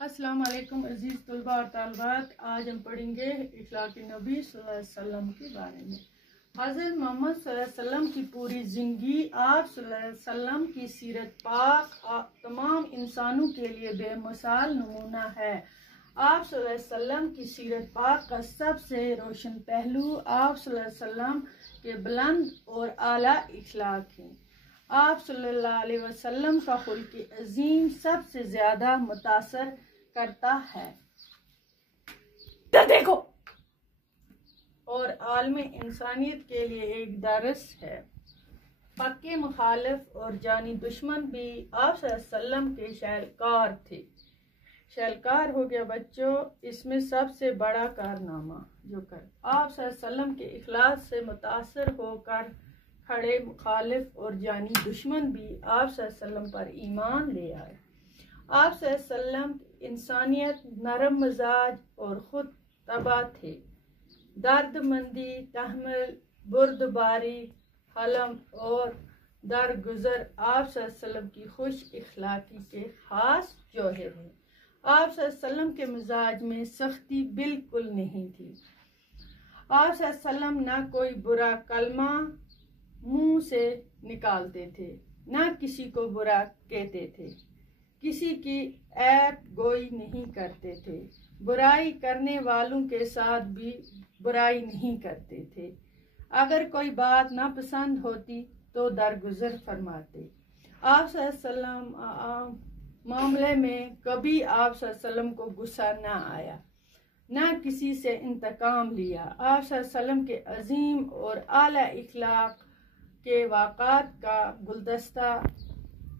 अस्सलाम वालेकुम अजीज़ तलबा और तालबात। आज हम पढ़ेंगे इखलाक़ नबी सल्लल्लाहु अलैहि वसल्लम के बारे में। हज़रत मोहम्मद सल्लल्लाहु अलैहि वसल्लम की पूरी ज़िंदगी, आप सल्लल्लाहु अलैहि वसल्लम की सीरत पाक तमाम इंसानों के लिए बेमिसाल नमूना है। आप सल्लल्लाहु अलैहि वसल्लम की सीरत पाक का सबसे रोशन पहलू आप सल्लल्लाहु अलैहि वसल्लम के बुलंद और आला इखलाक़ हैं। आप सल्लल्लाहु अलैहि वसल्लम का खुल्क़ अज़ीम सबसे ज़्यादा मुतासर करता है। देखो और आलमे इंसानियत के लिए एक दर्स है। पक्के मुखालिफ और जानी दुश्मन भी आप सल्लल्लाहु अलैहि वसल्लम के शहलकार थे। शहलकार हो गया बच्चों, इसमें सबसे बड़ा कारनामा जो कर आप सल्लल्लाहु अलैहि वसल्लम के इखलास से मुतासर होकर खड़े मुखालिफ और जानी दुश्मन भी आप सल्लल्लाहु अलैहि वसल्लम पर ईमान ले आए। आप सल्लल्लाहु अलैहि वसल्लम इंसानियत, नरम मिजाज और खुद तबा थे। दर्दमंदी, तहम्मुल, बुर्दबारी, हलम और दरगुजर आप सल्लल्लाहु अलैहि वसल्लम की खुश इखलाकी के खास जौहर हैं। आप सल्लल्लाहु अलैहि वसल्लम के मिजाज में सख्ती बिल्कुल नहीं थी। आप सल्लल्लाहु अलैहि वसल्लम ना कोई बुरा कलमा मुंह से निकालते थे, ना किसी को बुरा कहते थे, किसी की ऐब गोई नहीं करते थे, बुराई करने वालों के साथ भी बुराई नहीं करते थे। अगर कोई बात नापसंद होती तो दरगुजर फरमाते। आप सल्लल्लाहु अलैहि वसल्लम मामले में कभी आप सल्लल्लाहु अलैहि वसल्लम को गुस्सा ना आया, ना किसी से इंतकाम लिया। आप सल्लल्लाहु अलैहि वसल्लम के अजीम और आला इखलाक के वाक़ात का गुलदस्ता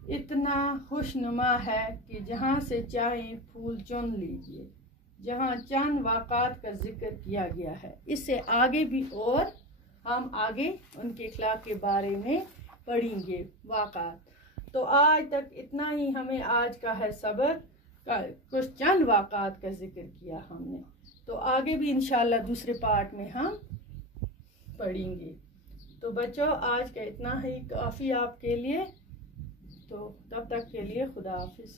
इतना खुशनुमा है कि जहाँ से चाहें फूल चुन लीजिए। जहाँ चंद वाक़ात का जिक्र किया गया है, इससे आगे भी और हम आगे उनके इखलाक के बारे में पढ़ेंगे वाक़ात। तो आज तक इतना ही हमें आज का है सबक का, कुछ चंद वाक़ात का जिक्र किया हमने। तो आगे भी इंशाल्लाह दूसरे पार्ट में हम पढ़ेंगे। तो बच्चों आज का इतना ही काफ़ी आपके लिए। तो तब तक के लिए खुदा हाफिज़।